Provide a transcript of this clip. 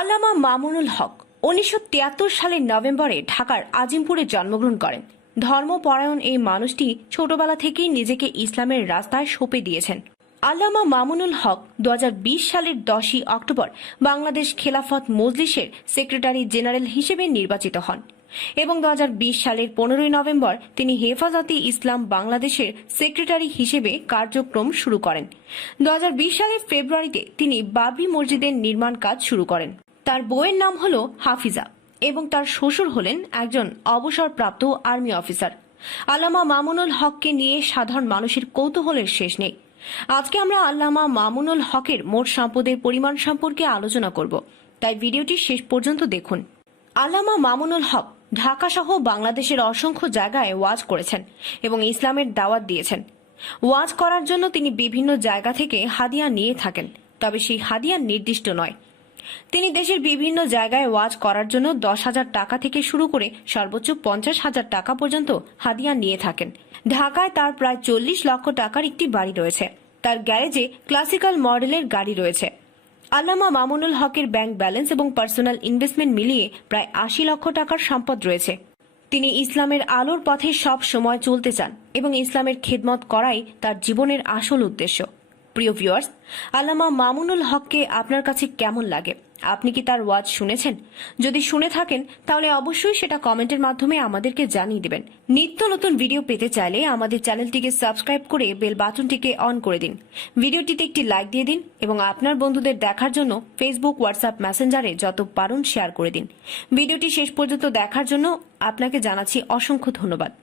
আল্লামা মামুনুল হক উনিশশো তিয়াত্তর সালের নভেম্বরে ঢাকার আজিমপুরে জন্মগ্রহণ করেন। ধর্মপরায়ণ এই মানুষটি ছোটবেলা থেকেই নিজেকে ইসলামের রাস্তায় সঁপে দিয়েছেন। আল্লামা মামুনুল হক দু হাজার বিশ সালের দশই অক্টোবর বাংলাদেশ খেলাফত মজলিসের সেক্রেটারি জেনারেল হিসেবে নির্বাচিত হন এবং দু হাজার বিশ সালের পনেরোই নভেম্বর তিনি হেফাজতে ইসলাম বাংলাদেশের সেক্রেটারি হিসেবে কার্যক্রম শুরু করেন। দুহাজার বিশ সালের ফেব্রুয়ারিতে তিনি বাবরি মসজিদের নির্মাণ কাজ শুরু করেন। তার বইয়ের নাম হল হাফিজা এবং তার শ্বশুর হলেন একজন অবসরপ্রাপ্ত আর্মি অফিসার। আল্লামা মামুনুল হককে নিয়ে সাধারণ মানুষের কৌতূহলের শেষ নেই। আজকে আমরা আল্লামা মামুনুল হকের মোট সম্পদের পরিমাণ সম্পর্কে আলোচনা করব। তাই ভিডিওটি শেষ পর্যন্ত দেখুন। আল্লামা মামুনুল হক ঢাকা সহ বাংলাদেশের অসংখ্য জায়গায় ওয়াজ করেছেন এবং ইসলামের দাওয়াত দিয়েছেন। ওয়াজ করার জন্য তিনি বিভিন্ন জায়গা থেকে হাদিয়া নিয়ে থাকেন। তবে সেই হাদিয়া নির্দিষ্ট নয়। তিনি দেশের বিভিন্ন জায়গায় ওয়াজ করার জন্য দশ হাজার টাকা থেকে শুরু করে সর্বোচ্চ পঞ্চাশ হাজার টাকা পর্যন্ত হাদিয়া নিয়ে থাকেন। ঢাকায় তার প্রায় চল্লিশ লক্ষ টাকার একটি বাড়ি রয়েছে। তার গ্যারেজে ক্লাসিক্যাল মডেলের গাড়ি রয়েছে। আল্লামা মামুনুল হকের ব্যাংক ব্যালেন্স এবং পার্সোনাল ইনভেস্টমেন্ট মিলিয়ে প্রায় আশি লক্ষ টাকার সম্পদ রয়েছে। তিনি ইসলামের আলোর পথে সব সময় চলতে চান এবং ইসলামের খেদমত করাই তার জীবনের আসল উদ্দেশ্য। প্রিয় ভিউয়ার্স আল্লামা মামুনুল হককে আপনার কাছে কেমন লাগে? আপনি কি তার ওয়াজ শুনেছেন? যদি শুনে থাকেন, তাহলে অবশ্যই সেটা কমেন্টের মাধ্যমে আমাদেরকে জানিয়ে দেবেন। নিত্য নতুন ভিডিও পেতে চাইলে আমাদের চ্যানেলটিকে সাবস্ক্রাইব করে বেল বাটনটিকে অন করে দিন। ভিডিওটিতে একটি লাইক দিয়ে দিন এবং আপনার বন্ধুদের দেখার জন্য ফেসবুক হোয়াটসঅ্যাপ মেসেঞ্জারে যত পারুন শেয়ার করে দিন। ভিডিওটি শেষ পর্যন্ত দেখার জন্য আপনাকে জানাচ্ছি অসংখ্য ধন্যবাদ।